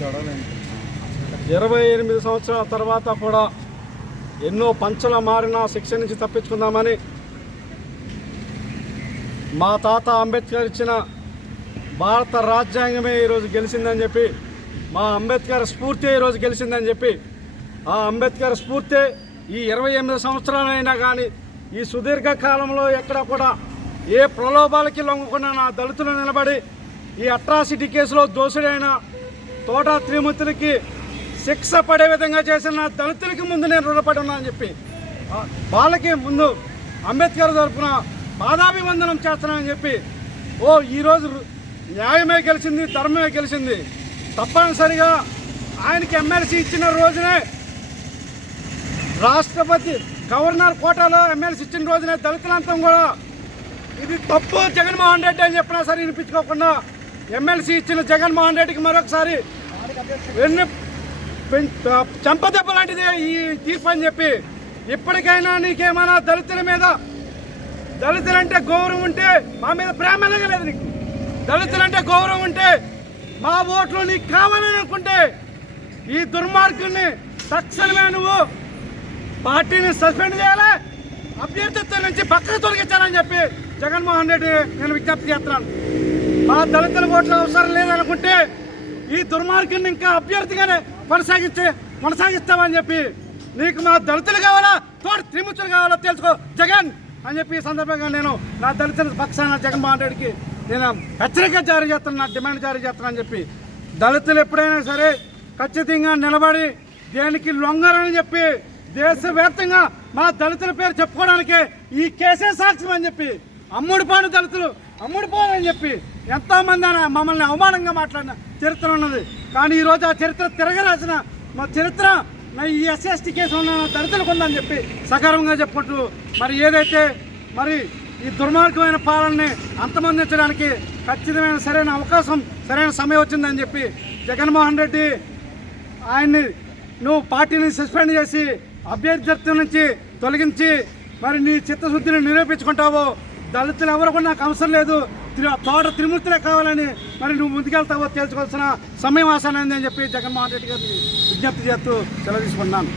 28 సంవత్సరాల తర్వాత కూడా ఎన్నో పంచల మారిన శిక్ష నుంచి తప్పించుకుందామని మా తాత అంబేద్కర్ ఇచ్చిన భారత రాజ్యాంగమే ఈరోజు గెలిచిందని చెప్పి, మా అంబేద్కర్ స్ఫూర్తి ఈరోజు గెలిచిందని చెప్పి, ఆ అంబేద్కర్ స్ఫూర్తి ఈ 28 సంవత్సరాలైనా కానీ ఈ సుదీర్ఘ కాలంలో ఎక్కడ కూడా ఏ ప్రలోభాలకి లొంగకుండా నా దళితులు నిలబడి ఈ అట్రాసిటీ కేసులో దోషుడైన తోట త్రిమూర్తులకి శిక్ష పడే విధంగా చేసిన నా దళితులకి ముందు నేను రుణపడి ఉన్నానని చెప్పి వాళ్ళకి ముందు అంబేద్కర్ తరఫున పాదాభివందనం చేస్తున్నానని చెప్పి ఈరోజు న్యాయమే గెలిచింది, ధర్మమే గెలిచింది. తప్పనిసరిగా ఆయనకి ఎమ్మెల్సీ ఇచ్చిన రోజునే రాష్ట్రపతి గవర్నర్ కోటాలో ఎమ్మెల్సీ ఇచ్చిన రోజునే దళితులంతా కూడా ఇది తప్పు జగన్మోహన్ రెడ్డి అని చెప్పినా సరే వినిపించుకోకుండా ఎమ్మెల్సీ ఇచ్చిన జగన్మోహన్ రెడ్డికి మరొకసారి చంపదెబ్బ లాంటిదే ఈ తీర్పు అని చెప్పి, ఇప్పటికైనా నీకేమైనా దళితులంటే గౌరవం ఉంటే మా మీద ప్రేమ లేదు, నీకు దళితులంటే గౌరవం ఉంటే మా ఓట్లు నీకు కావాలని అనుకుంటే ఈ దుర్మార్గుల్ని తక్షణమే నువ్వు పార్టీని సస్పెండ్ చేయాలి, అభ్యర్థిత్వం నుంచి పక్కకు తొలగించాలని చెప్పి జగన్మోహన్ రెడ్డి నేను విజ్ఞప్తి చేస్తున్నాను. మా దళితుల ఓట్ల అవసరం లేదనుకుంటే ఈ దుర్మార్గుని ఇంకా అభ్యర్థిగానే కొనసాగిస్తామని చెప్పి, నీకు మా దళితులు కావాలా తోట త్రిమూర్తులు కావాలా తెలుసుకో జగన్ అని చెప్పి ఈ సందర్భంగా నేను నా దళితుల పక్షాన జగన్మోహన్ రెడ్డికి నేను హెచ్చరిక జారీ చేస్తున్నాను, నా డిమాండ్ జారీ చేస్తున్నాను అని చెప్పి, దళితులు ఎప్పుడైనా సరే ఖచ్చితంగా నిలబడి దేనికి లొంగరని చెప్పి దేశవ్యాప్తంగా మా దళితుల పేరు చెప్పుకోవడానికి ఈ కేసే సాక్ష్యం అని చెప్పి, అమ్ముడిపోయిన దళితులు అమ్ముడిపోవాలని చెప్పి ఎంతోమంది మమ్మల్ని అవమానంగా మాట్లాడిన చరిత్ర ఉన్నది. కానీ ఈరోజు ఆ చరిత్ర తిరగరాసిన మా చరిత్ర ఈ ఎస్సీ కేసు ఉన్న దళితులకు ఉందని చెప్పి సకారంగా చెప్పుకుంటూ మరి ఏదైతే మరి ఈ దుర్మార్గమైన పాలనని అంతమొందించడానికి ఖచ్చితమైన సరైన అవకాశం సరైన సమయం వచ్చిందని చెప్పి జగన్మోహన్ రెడ్డి ఆయన్ని నువ్వు పార్టీని సస్పెండ్ చేసి అభ్యర్థిత్వం నుంచి తొలగించి మరి నీ చిత్తశుద్ధిని నిరూపించుకుంటావో దళితులు ఎవరు కూడా నాకు అవసరం లేదు, తోట త్రిమూర్తులే కావాలని మరి నువ్వు ముందుకెళ్తావో తెలుసుకోవాల్సిన సమయం ఆసనైంది అని చెప్పి జగన్మోహన్ రెడ్డి గారిని విజ్ఞప్తి చేస్తూ సెలవు తీసుకున్నాను.